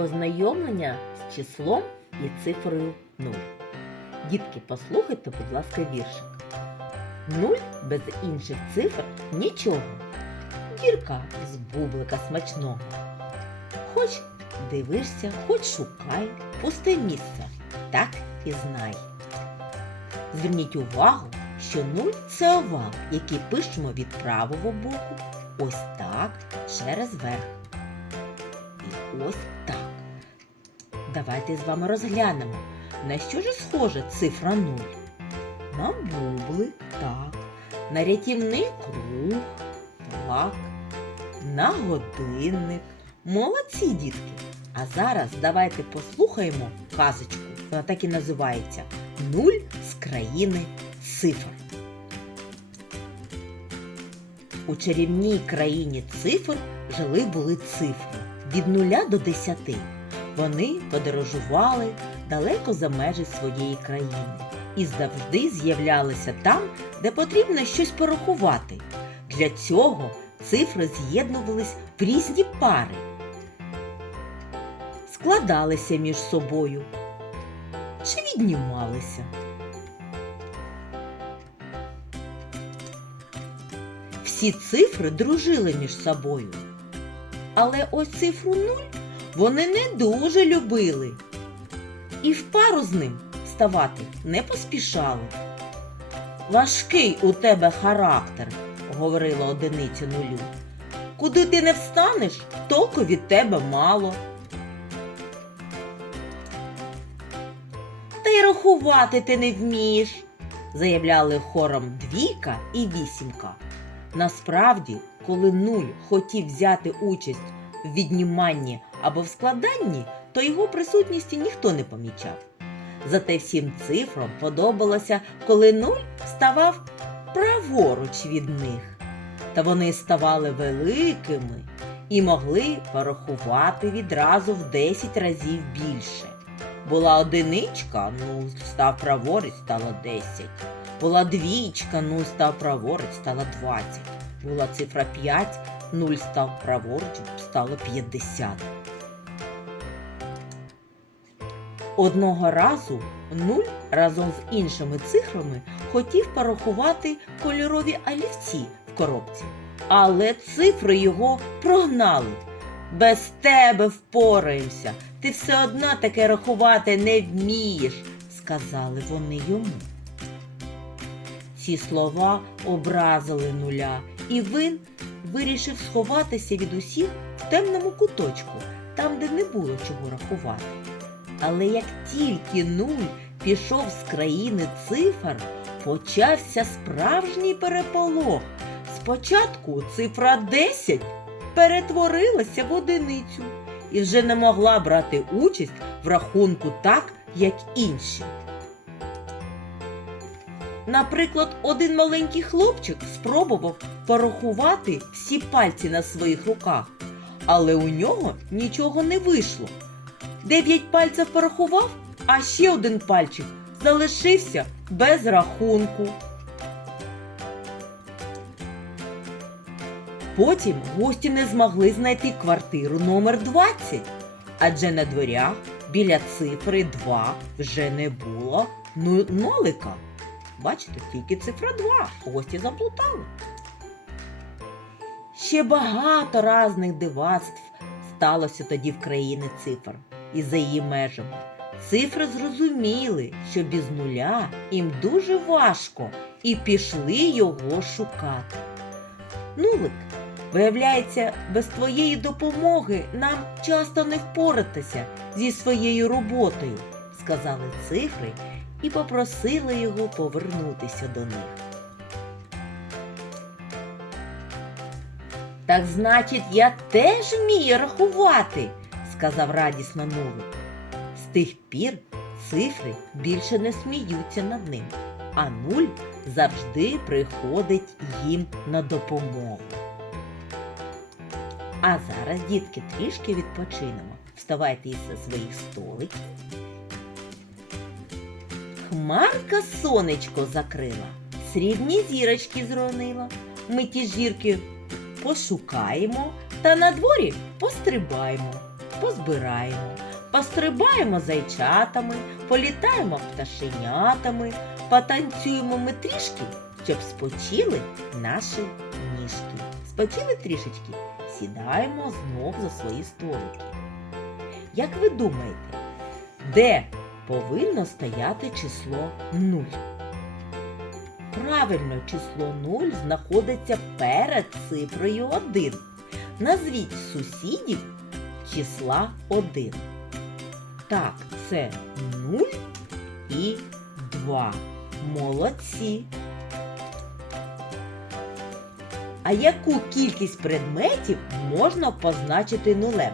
Ознайомлення з числом і цифрою 0. Дітки, послухайте, будь ласка, віршик. Нуль без інших цифр нічого. Дірка з бублика смачного. Хоч дивишся, хоч шукай, пусте місце, так і знай. Зверніть увагу, що нуль це овал, який пишемо від правого боку, ось так, через верх. І ось так. Давайте з вами розглянемо, на що ж схожа цифра 0. На бублик, так. На рятівний круг, так. На годинник. Молодці, дітки! А зараз давайте послухаємо казочку. Вона так і називається Нуль з країни цифр. У чарівній країні цифр жили були цифри від нуля до десяти. Вони подорожували далеко за межі своєї країни і завжди з'являлися там, де потрібно щось порахувати. Для цього цифри з'єднувались в різні пари, складалися між собою чи віднімалися. Всі цифри дружили між собою. Але ось цифру 0 вони не дуже любили. І в пару з ним ставати не поспішали. Важкий у тебе характер, говорила одиниця нулю. Куди ти не встанеш, толку від тебе мало. Та й рахувати ти не вмієш, заявляли хором двійка і вісімка. Насправді, коли нуль хотів взяти участь в відніманні або в складанні, то його присутністі ніхто не помічав. Зате всім цифрам подобалося, коли нуль ставав праворуч від них. Та вони ставали великими і могли порахувати відразу в 10 разів більше. Була одиничка, ну, став праворуч, стало 10. Була двічка, ну став праворуч, стало 20. Була цифра 5, 0 став праворуч, стало 50. Одного разу 0 разом з іншими цифрами хотів порахувати кольорові олівці в коробці. Але цифри його прогнали. Без тебе впораємося. Ти все одно таке рахувати не вмієш, сказали вони йому. Ці слова образили нуля, і він вирішив сховатися від усіх в темному куточку, там, де не було чого рахувати. Але як тільки нуль пішов з країни цифр, почався справжній переполох. Спочатку цифра 10 перетворилася в одиницю і вже не могла брати участь в рахунку так, як інші. Наприклад, один маленький хлопчик спробував порахувати всі пальці на своїх руках, але у нього нічого не вийшло. Дев'ять пальців порахував, а ще один пальчик залишився без рахунку. Потім гості не змогли знайти квартиру номер 20, адже на дверях біля цифри 2 вже не було нолика. Бачите, тільки цифра 2. Гості заплутали. Ще багато разних дивацтв сталося тоді в країни цифр і за її межами. Цифри зрозуміли, що без нуля їм дуже важко, і пішли його шукати. Нулик, виявляється, без твоєї допомоги нам часто не впоратися зі своєю роботою, сказали цифри і попросили його повернутися до них. Так значить, я теж вмію рахувати, сказав радісно Нулик. З тих пір цифри більше не сміються над ним, а нуль завжди приходить їм на допомогу. А зараз, дітки, трішки відпочинемо. Вставайте із своїх столиків. Хмарка сонечко закрила, срібні зірочки зронила. Ми ті зірки пошукаємо та на дворі пострибаємо. Позбираємо, пострибаємо зайчатами, політаємо пташенятами, потанцюємо ми трішки, щоб спочили наші ніжки. Спочили трішечки, сідаємо знов за свої столики. Як ви думаєте, де повинно стояти число 0? Правильно, число 0 знаходиться перед цифрою 1. Назвіть сусідів числа 1. Так, це 0 і 2. Молодці. А яку кількість предметів можна позначити нулем?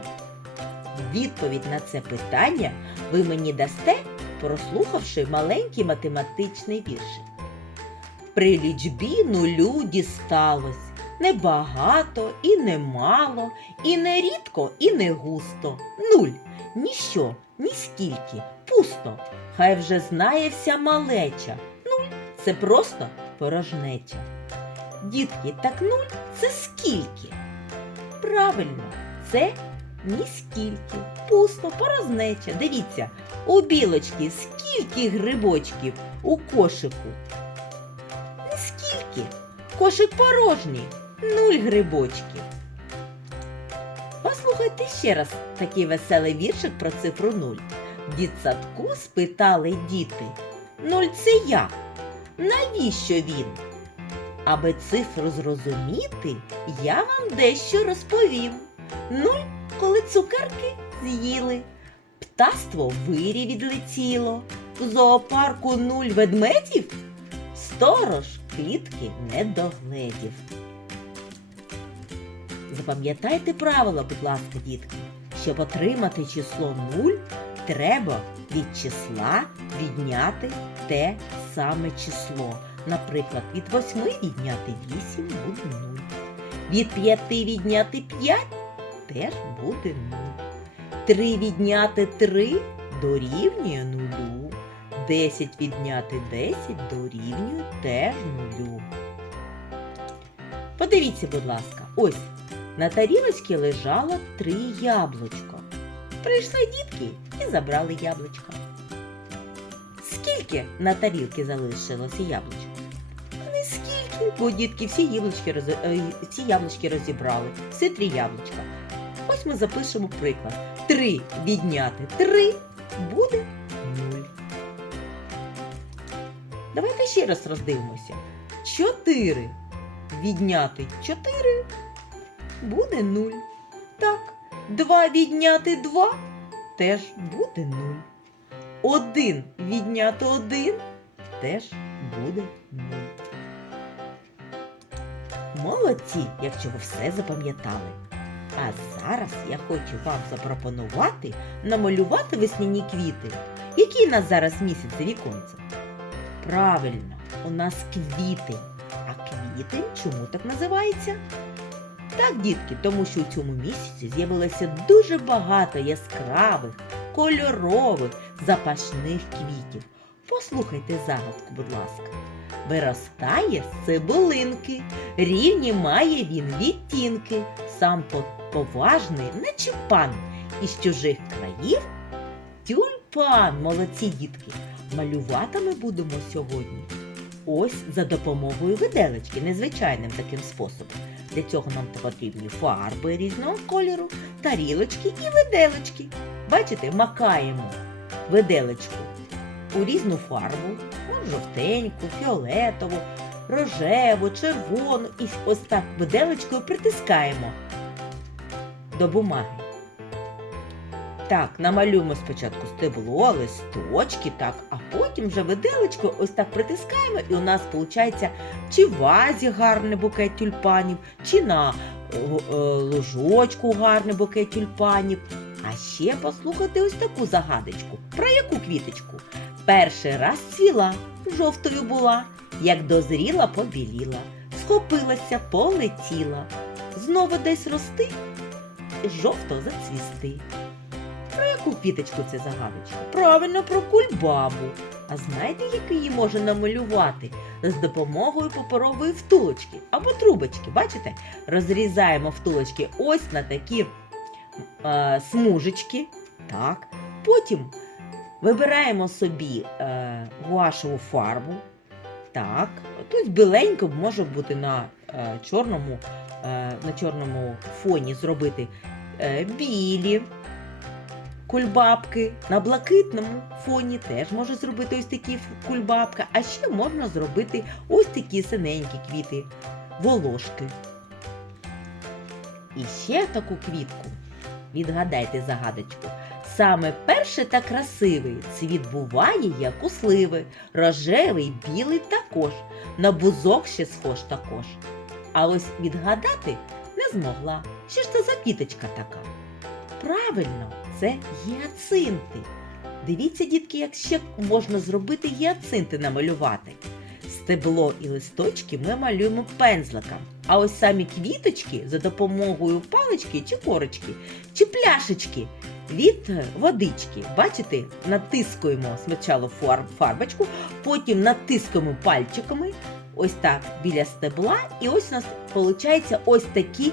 Відповідь на це питання ви мені дасте, прослухавши маленький математичний віршик. При лічбі нулю дісталось не багато і не мало, і не рідко, і не густо. Нуль, ніщо, ні скільки, пусто. Хай вже знає вся малеча. Нуль це просто порожнеча. Дітки, так нуль це скільки? Правильно, це ніскільки. Пусто, порознеча. Дивіться, у білочки скільки грибочків у кошику? Скільки? Кошик порожній, нуль грибочків. Послухайте ще раз такий веселий віршик про цифру нуль. В дітсадку спитали діти. Нуль це як? Навіщо він? Аби цифру зрозуміти, я вам дещо розповім. Нуль, коли цукерки з'їли, птаство в вирі відлетіло, в зоопарку нуль ведмедів, сторож клітки не догледів. Запам'ятайте правила, будь ласка, дітки. Щоб отримати число 0, треба від числа відняти те саме число. Наприклад, від 8 відняти 8 буде 0. Від 5 відняти 5 теж буде 0. 3 відняти 3 дорівнює 0. 10 відняти 10 дорівнює теж 0. Подивіться, будь ласка, ось на тарілочці лежало три яблучко. Прийшли дітки і забрали яблучко. Скільки на тарілці залишилося яблучко? Не скільки, бо дітки всі яблучки, роз... е, всі яблучки розібрали, всі три яблучка. Ось ми запишемо приклад. Три відняти три буде нуль. Давайте ще раз роздивимося. Чотири відняти чотири буде нуль. Так, два відняти два теж буде нуль. Один відняти один теж буде нуль. Молодці, якщо ви все запам'ятали. А зараз я хочу вам запропонувати намалювати весняні квіти. Який у нас зараз місяць за? Правильно, у нас квітень. А квітень чому так називається? Так, дітки, тому що у цьому місяці з'явилося дуже багато яскравих, кольорових, запашних квітів. Послухайте загадку, будь ласка. Виростає з цибулинки, рівні має він відтінки, сам поважний, наче пан, із чужих країв тюльпан, молодці дітки. Малювати ми будемо сьогодні. Ось за допомогою виделечки, незвичайним таким способом. Для цього нам потрібні фарби різного кольору, тарілочки і виделочки. Бачите, макаємо виделочку у різну фарбу, жовтеньку, фіолетову, рожеву, червону і ось так виделочкою притискаємо до бумаги. Так, намалюємо спочатку стебло, листочки, так, а потім вже виделечкою ось так притискаємо, і у нас виходить чи в вазі гарний букет тюльпанів, чи на е, ложочку гарний букет тюльпанів. А ще послухати ось таку загадочку. Про яку квіточку? Перший раз цвіла, жовтою була, як дозріла, побіліла, схопилася, полетіла, знову десь рости, жовто зацвісти. Про яку квіточку це загадочка? Правильно, про кульбабу. А знаєте, як її можна намалювати? З допомогою паперової втулочки або трубочки. Бачите? Розрізаємо втулочки ось на такі е, смужечки. Так. Потім вибираємо собі е, гуашеву фарбу. Так. Тут біленько може бути на е, чорному, е, на чорному фоні зробити е, білі кульбабки. На блакитному фоні теж може зробити ось такі кульбабки, а ще можна зробити ось такі синенькі квіти, волошки. І ще таку квітку. Відгадайте загадочку. Саме перший та красивий цвіт буває, як у сливи, рожевий, білий також, на бузок ще схож також. А ось відгадати не змогла. Що ж це за квіточка така? Правильно, це гіацинти. Дивіться, дітки, як ще можна зробити гіацинти намалювати. Стебло і листочки ми малюємо пензликом. А ось самі квіточки за допомогою палички чи корочки, чи пляшечки від водички. Бачите, натискуємо спочатку фарбочку, потім натискуємо пальчиками, ось так біля стебла, і ось у нас виходить ось такі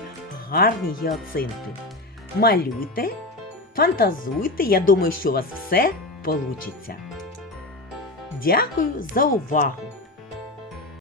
гарні гіацинти. Малюйте, фантазуйте, я думаю, що у вас все вийде. Дякую за увагу!